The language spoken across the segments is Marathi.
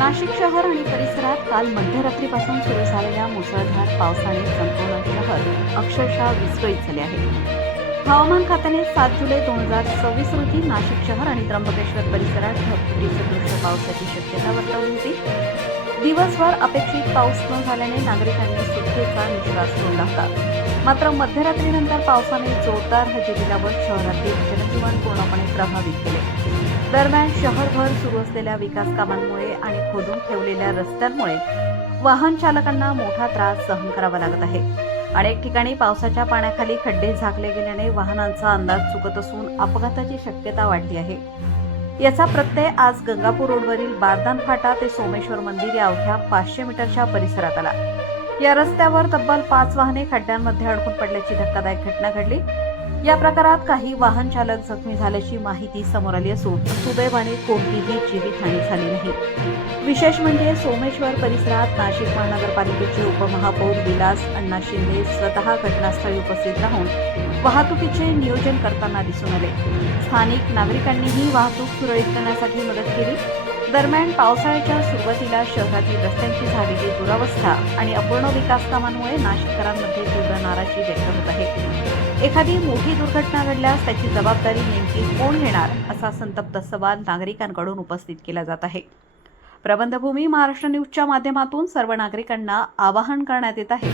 नाशिक शहर आणि परिसरात काल मध्यरात्रीपासून सुरू झालेल्या मुसळधार पावसाने संपूर्ण शहर अक्षरशः विस्कळीत झाले आहे. हवामान खात्याने 7 जुलै 2026 रोजी नाशिक शहर आणि त्र्यंबकेश्वर परिसरात ढगफुटीसदृश पावसाची शक्यता वर्तवली होती. दिवसभर अपेक्षित पाऊस न झाल्याने नागरिकांनी सुटकेचा निश्वास सोडला होता. मात्र मध्यरात्रीनंतर पावसाने जोरदार हजेरी लावत शहरातील जनजीवन पूर्णपणे प्रभावित केले. दरम्यान शहरभर सुरू असलेल्या विकास कामांमुळे आणि खोदून ठेवलेल्या रस्त्यांमुळे वाहन चालकांना मोठा त्रास सहन करावा लागत आहे. अनेक ठिकाणी पावसाच्या पाण्याखाली खड्डे झाकले गेल्याने वाहनांचा अंदाज चुकत असून अपघाताची शक्यता वाढली आहे. याचा प्रत्यय आज गंगापूर रोडवरील बारदान फाटा ते सोमेश्वर मंदिर या अवघ्या 500 मीटरच्या परिसरात आला. या रस्त्यावर तब्बल 5 वाहने खड्ड्यांमध्ये अडकून पडल्याची धक्कादायक घटना घडली. या प्रकारात काही वाहन चालक जखमी झाल्याची माहिती समोर आली असून सुदैवाने कोणतीही जीवितहानी झाली नाही. विशेष म्हणजे सोमेश्वर परिसरात नाशिक महानगरपालिकेचे उपमहापौर विलास अण्णा शिंदे स्वतः घटनास्थळी उपस्थित राहून वाहतुकीचे नियोजन करताना दिसून आले. स्थानिक नागरिकांनीही वाहतूक सुरळीत करण्यासाठी मदत केली. दरम्यान पावसाळ्याच्या सुरुवातीला शहरातील रस्त्यांची झालेली दुरावस्था आणि अपूर्ण विकास कामांमुळे नाशिककरांमध्ये तीव्र नाराजी व्यक्त होत आहे. एखादी मोठी दुर्घटना घडल्यास त्याची जबाबदारी नेमकी कोण घेणार असा संतप्त सवाल नागरिकांकडून उपस्थित केला जात आहे. प्रबंधभूमी महाराष्ट्र न्यूजच्या माध्यमातून सर्व नागरिकांना आवाहन करण्यात येत आहे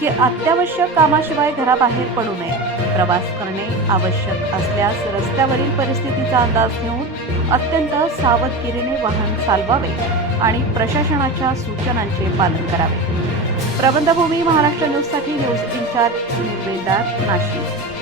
की अत्यावश्यक कामाशिवाय घराबाहेर पडू नये. प्रवास करणे आवश्यक असल्यास रस्त्यावरील परिस्थितीचा अंदाज घेऊन अत्यंत सावधगिरीने वाहन चालवावे आणि प्रशासनाच्या सूचनांचे पालन करावे. प्रबंधभूमी महाराष्ट्र न्यूजसाठी न्यूज इन्चार्ज निर्वेदार नाशिक.